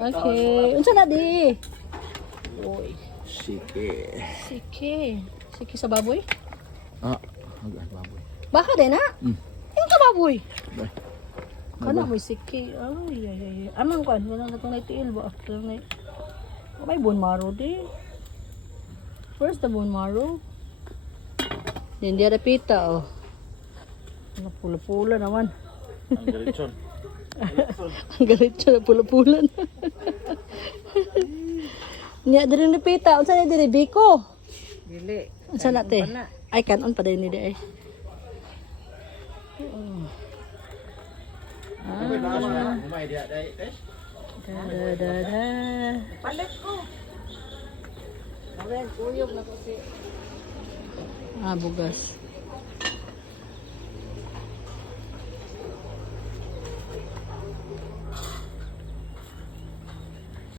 Okay. Unsa na di? Uy. Sige. Siki. Siki sa baboy? Agad baboy. Baka din na? Yung sa baboy. Bay. Kana mo siki. Ay. Amang kan, wala na itong naitiil ba? May bone marrow di. First the bone marrow. Then di ada pita oh. Ano pula-pula naman. Ang garitsyon. Ang galit siya na pula-pula na. Niya diri ni pita, unsa na diri biko? Dili. Unsa na te? Ay kanon pa din ni di ay. Umay dia dai, guys. Da. Palit ko. Bugas.